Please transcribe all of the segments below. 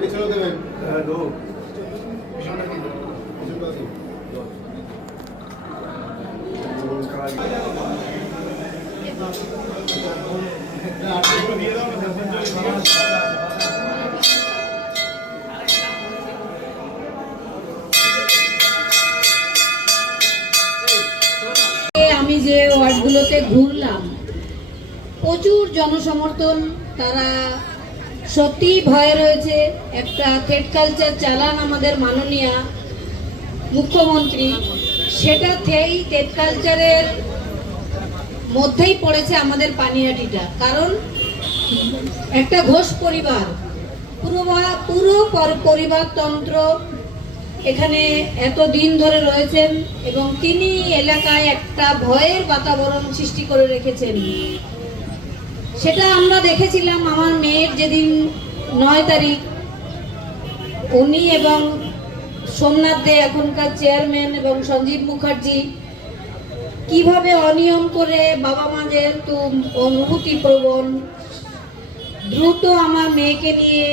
পিছনে দেবেন আমি যে ওয়ার্ডগুলোতে ঘুরলাম, প্রচুর জনসমর্থন। তারা সত্যি ভয় রয়েছে। একটা থ্রেড কালচার চালান আমাদের মাননীয় মুখ্যমন্ত্রী, সেটাতেই থ্রেড কালচারের মধ্যেই পড়েছে আমাদের পানিহাটিটা। কারণ একটা ঘোষ পরিবার, পুরো পরিবারতন্ত্র এখানে এতদিন ধরে রয়েছেন এবং তিনি এলাকায় একটা ভয়ের বাতাবরণ সৃষ্টি করে রেখেছেন। সেটা আমরা দেখেছিলাম আমার মেয়ের যেদিন 9 তারিখ উনি এবং সোমনাথ দে এখনকার চেয়ারম্যান এবং সঞ্জীব মুখার্জি কিভাবে অনিয়ম করে বাবা মা যেহেতু অনুভূতিপ্রবণ দ্রুত আমার মেয়েকে নিয়ে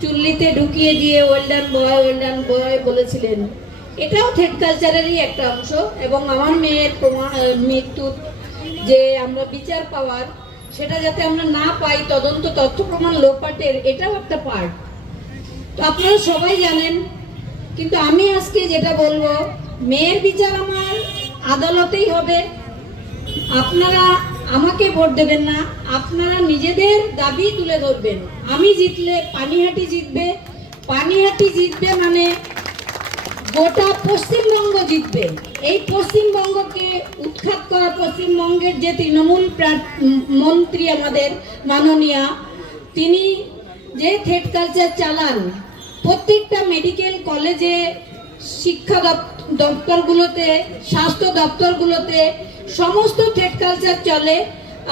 চুল্লিতে ঢুকিয়ে দিয়ে ওয়েলডান বয় বলেছিলেন। এটাও থ্রেড কালচারেরই একটা অংশ এবং আমার মেয়ের মৃত্যুর যে আমরা বিচার পাওয়ার সেটা যাতে আমরা না পাই, তদন্ত তথ্য প্রমাণ লোপাটের, এটাও একটা পার্ট। তো আপনারা সবাই জানেন, কিন্তু আমি আজকে যেটা বলবো, মেয়ের বিচার আমার আদালতেই হবে। আপনারা আমাকে ভোট দেবেন না, আপনারা নিজেদের দাবি তুলে ধরবেন। আমি জিতলে পানিহাটি জিতবে, পানিহাটি জিতবে মানে গোটা পশ্চিমবঙ্গ জিতবে। এই পশ্চিমবঙ্গকে উৎখাত করা, পশ্চিমবঙ্গের যে তৃণমূল মন্ত্রী আমাদের মাননীয়া, তিনি যে থ্রেড কালচার চালান, প্রত্যেকটা মেডিকেল কলেজে, শিক্ষা দপ্তরগুলোতে, স্বাস্থ্য দপ্তরগুলোতে সমস্ত থ্রেড কালচার চলে।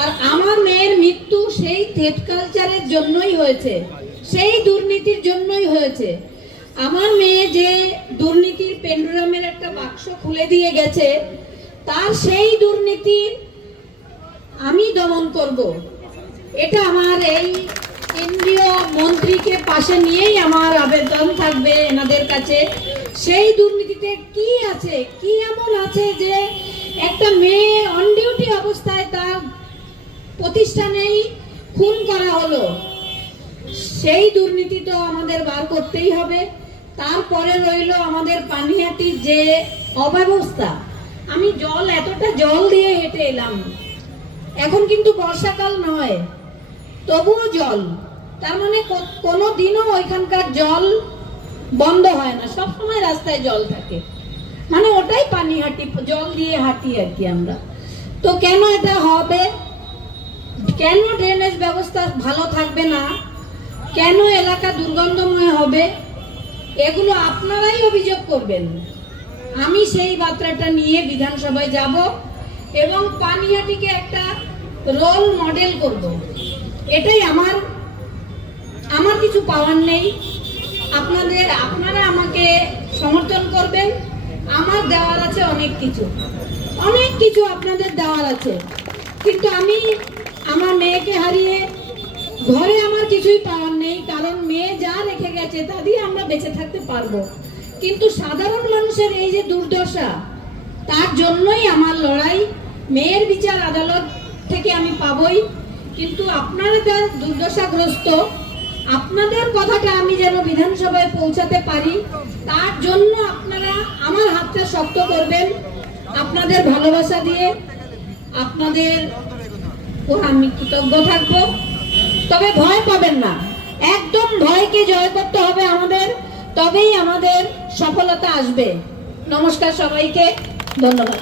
আর আমার মেয়ের মৃত্যু সেই থ্রেড কালচারের জন্যই হয়েছে, সেই দুর্নীতির জন্যই হয়েছে। আমার মেয়ে যে দুর্নীতির পেন্ডুলামের একটা বাক্স খুলে দিয়ে গেছে, তার সেই দুর্নীতি আমি দমন করব। এটা আমার এই কেন্দ্রীয় মন্ত্রীকে পাশে নিয়েই আমার আবেদন থাকবে এনাদের কাছে। সেই দুর্নীতিতে কি আছে, কি এমন আছে যে একটা মেয়ে অন ডিউটি অবস্থায় তার প্রতিষ্ঠানেই খুন করা হলো? সেই দুর্নীতি তো আমাদের বার করতেই হবে। তারপরে রইল আমাদের পানিহাটির যে অব্যবস্থা। আমি এতটা জল দিয়ে হেঁটে এলাম, এখন কিন্তু বর্ষাকাল নয়, তবুও জল। তার মানে কোনো দিনও ওইখানকার জল বন্ধ হয় না, সবসময় রাস্তায় জল থাকে। মানে ওটাই পানিহাটি, জল দিয়ে হাঁটি আর কি আমরা। তো কেন এটা হবে? কেন ড্রেনেজ ব্যবস্থা ভালো থাকবে না? কেন এলাকা দুর্গন্ধময় হবে? এগুলো আপনারাই অভিযোগ করবেন। আমি সেই বার্তাটা নিয়ে বিধানসভায় যাব এবং পানিহাটিকে একটা রোল মডেল করব। এটাই আমার কিছু পাওয়ার নেই। আপনারা আমাকে সমর্থন করবেন। আমার দেওয়ার আছে অনেক কিছু আপনাদের দেওয়ার আছে, কিন্তু আমি আমার মেয়েকে হারিয়ে ঘরে আমার কিছুই পাওয়ার নেই। কারণ মেয়ে যা রেখে গেছে তা দিয়ে আমরা বেঁচে থাকতে পারবো, কিন্তু সাধারণ মানুষের এই যে দুর্দশা, তার জন্যই আমার লড়াই। মেয়ের বিচার আদালত থেকে আমি পাবই, কিন্তু আপনারা যা দুর্দশাগ্রস্ত, আপনাদের কথাটা আমি যেন বিধানসভা পৌঁছাতে পারি, তার জন্য আপনারা আমার হাতটা শক্ত করবেন আপনাদের ভালোবাসা দিয়ে। আপনাদের আমি কৃতজ্ঞ থাকবো। তবে ভয় পাবেন না, একদম ভয়কে জয় করতে হবে আমাদের, তবেই আমাদের সফলতা আসবে। নমস্কার সবাইকে, ধন্যবাদ।